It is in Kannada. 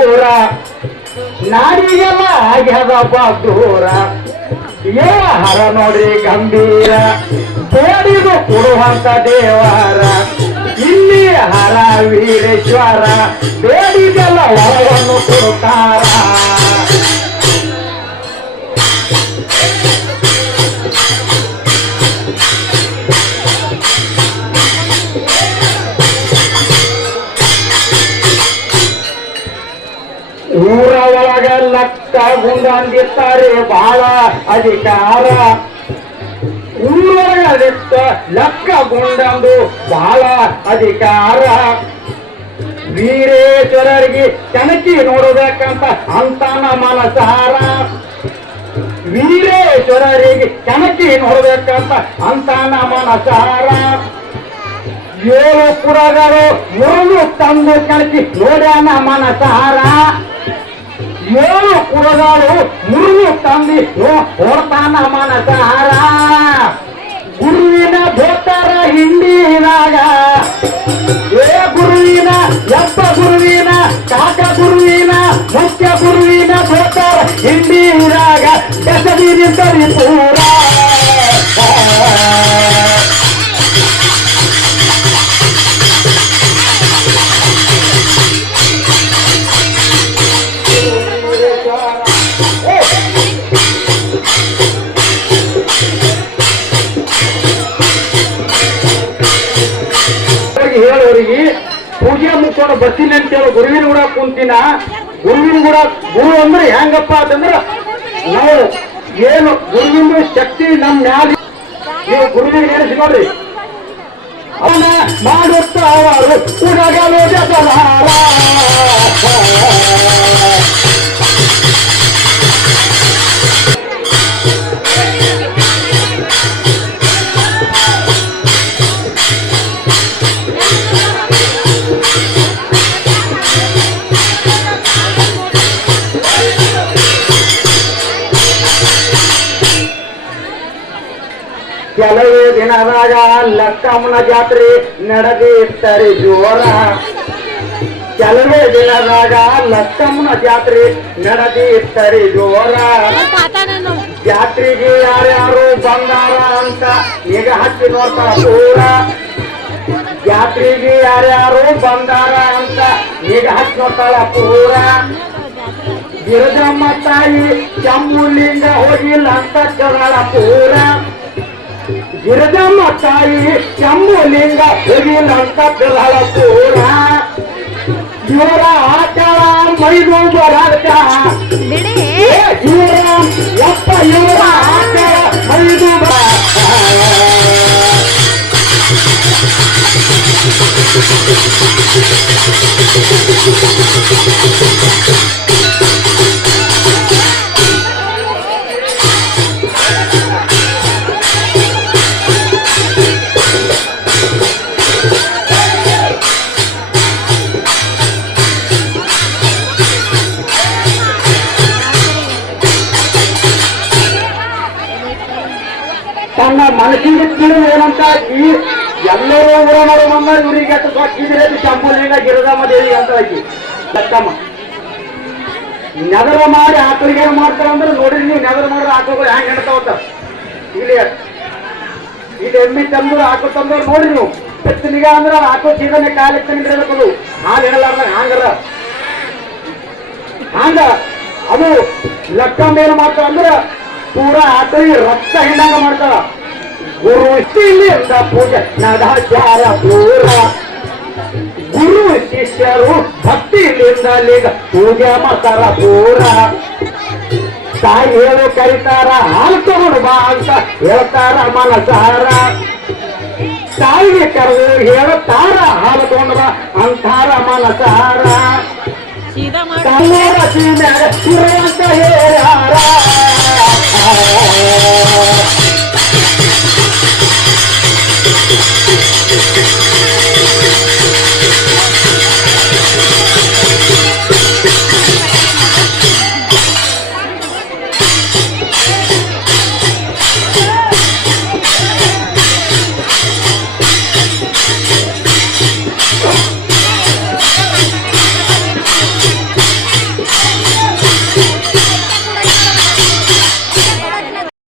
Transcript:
ಊರ ನಾಡಿಗೆಲ್ಲ ಆಗ್ಯದಪ್ಪ ದೂರ ಹರ ನೋಡ್ರಿ ಗಂಭೀರ ಬೇಡಿದು ಕೊಡುವಂತ ದೇವರ ಇಲ್ಲಿ ಹರ ವೀರೇಶ್ವರ ಬೇಡಿಗೆಲ್ಲ ಹೊರವನ್ನು ಕೊಡುತ್ತಾರ. ಊರ ಒಳಗ ಲಕ್ಕ ಗುಂಡಂದಿರ್ತಾರೆ ಬಹಳ ಅಧಿಕಾರ. ಊರೊಳಗ ಲಕ್ಕ ಗುಂಡಂದು ಬಹಳ ಅಧಿಕಾರ. ವೀರೇಶ್ವರರಿಗೆ ಕಣಕಿ ನೋಡಬೇಕಂತ ಅಂತಾನ ಮನಸಾರ. ವೀರೇಶ್ವರರಿಗೆ ಕಣಕಿ ನೋಡ್ಬೇಕಂತ ಅಂತಾನ ಮನಸಾರ. 7 ಪುರಗಳು ಮುರುಳು ತಂದು ಕಣಕಿ ನೋಡ್ಯಾನ ಮನಸಾರ. 7 ಪುರಗಳು ಮುರುಳು ತಂದು ನೋಡ್ತಾನ ಮನಸಾರ. ಗುರುವಿನ ಧೋತರ ಹಿಂಡಿನಾಗ ಗುರುವಿನ ಎಪ್ಪ ಗುರುವಿನ ಕಾಕ ಗುರುವಿನ ಮುಖ್ಯ ಗುರುವಿನ ಧೋತರ ಹಿಂಡಿನಾಗ ಬೆಸದಿರಿ ಪೂರ. ಹೇಳೋರಿಗೆ ಪೂಜೆ ಮುಗಿಸ್ಕೊಂಡು ಬರ್ತೀನಿ ಅಂತೇಳಿ ಗುರುವಿನ ಕೂಡ ಕುಂತಿನ. ಗುರುವಿನ ಕೂಡ ಗುರು ಅಂದ್ರೆ ಹೆಂಗಪ್ಪ ಅಂತಂದ್ರ ನಾವು ಏನು ಗುರುವಿನ ಶಕ್ತಿ ನಮ್ಮ ಮ್ಯಾಲ ನೀವು ಗುರುವಿಗೆ ನೆನೆಸಿ ನೋಡ್ರಿ. ಅವನ ಮಾಡುತ್ತ ಅವರು ಉಡಗಲು ಜತಲಾರ. ಕೆಲವೇ ದಿನದಾಗ ಲಕ್ಕಮ್ಮನ ಜಾತ್ರೆ ನಡೆದಿರ್ತಾರೆ ಜೋರ. ಕೆಲವೇ ದಿನದಾಗ ಲಕ್ಕಮ್ಮನ ಜಾತ್ರೆ ನಡೆದಿರ್ತಾರೆ ಜೋರ. ಜಾತ್ರೆಗೆ ಯಾರ್ಯಾರು ಬಂದಾರ ಅಂತ ಈಗ ಹಚ್ಚಿ ನೋಡ್ತಾರ ಪೂರ. ಜಾತ್ರೆಗೆ ಯಾರ್ಯಾರು ಬಂದಾರ ಅಂತ ಈಗ ಹಚ್ಚಿ ನೋಡ್ತಾಳ ಪೂರ. ಗಿರಿಜಮ್ಮ ತಾಯಿ ಚಂಬುಲಿಂಗ ಹೋಗಿಲ್ಲ ಅಂತ ಕೇಳಾಳ ಪೂರ. ಗಿರಿಜಮ್ಮ ತಾಯಿ ಚಂಬುಲಿಂಗ ಹೋಗಿಲ್ಲ ಅಂತ ಕೇಳಾಳ ಪೂರ. ಇವರ ಆಚಾರ ಮೈದು ಬರಾಟ ಇವರ ಎಪ್ಪ ಇವರ ಆಚಾರ ಮೈದು ತನ್ನ ಮನಸ್ಸಿಗೆ ತಿಳಿದು ಏನಂತ ಈ ಎಲ್ಲರೂ ಊರನವರು ಬಂದ ಇವರಿಗೆ ಸಾಕಿದ್ರೆ ಶಂಭುಲಿಂಗ ಗಿರಿಜಮ್ಮ ದೇವಿಗೆ ಅಂತ ಹಾಕಿ ಲಕ್ಕಮ್ಮ ನೆದರ ಮಾಡಿ ಆಕಳಿಗೆ ಏನ್ ಮಾಡ್ತಾರ ಅಂದ್ರೆ ನೋಡ್ರಿ ನೀವು ನೆದರ ಮಾಡಿದ್ರೆ ಆಕಳುಗಳು ಹ್ಯಾಂಗ ಹೆಣ್ತಾವಂತ. ಇಲ್ಲಿ ಇದು ಎಮ್ಮಿ ತಂದ್ರು ಆಕಳು ತಂದವ್ರು ನೋಡ್ರಿ ನೀವು ಬೆತ್ತನಿಗ ಅಂದ್ರೆ ಆಕಳು ಸೀದನೆ ಕಾಲಿಕ್ಕೆ ನಿಂದಿರಬೇಕು. ಹಾಲು ಹೇಳಲಾರ್ದಾಗ ಹಂಗಾರ ಹಂಗ ಅದು ಲಕ್ಕಮ್ಮ ಏನ್ ಮಾಡ್ತಾರ ಅಂದ್ರ ಪೂರ ಆಕಳಿಗೆ ರಕ್ತ ಹಿಂಡಾಗ ಮಾಡ್ತಾರ. ಗುರು ಇಲ್ಲಿಂದ ಪೂಜೆ ನಡಾಚಾರ ಪೂರ. ಗುರು ಶಿಷ್ಯರು ಭಕ್ತಿಲಿಂದ ಲಿಂಗ ಪೂಜೆ ಮಾಡ್ತಾರ ಪೂರ. ತಾಯಿ ಹೇಳು ಕರೀತಾರ ಹಾಲು ತಗೊಂಡು ಬಾ ಅಂತ ಹೇಳ್ತಾರ ಮನಸಾರ. ತಾಯಿಗೆ ಕರೆದು ಹೇಳುತ್ತಾರ ಹಾಲು ತಗೊಂಡು ಬಾ ಅಂತಾರ ಮನಸಾರ. ಅಂತ ಹೇಳ್ಯಾರ.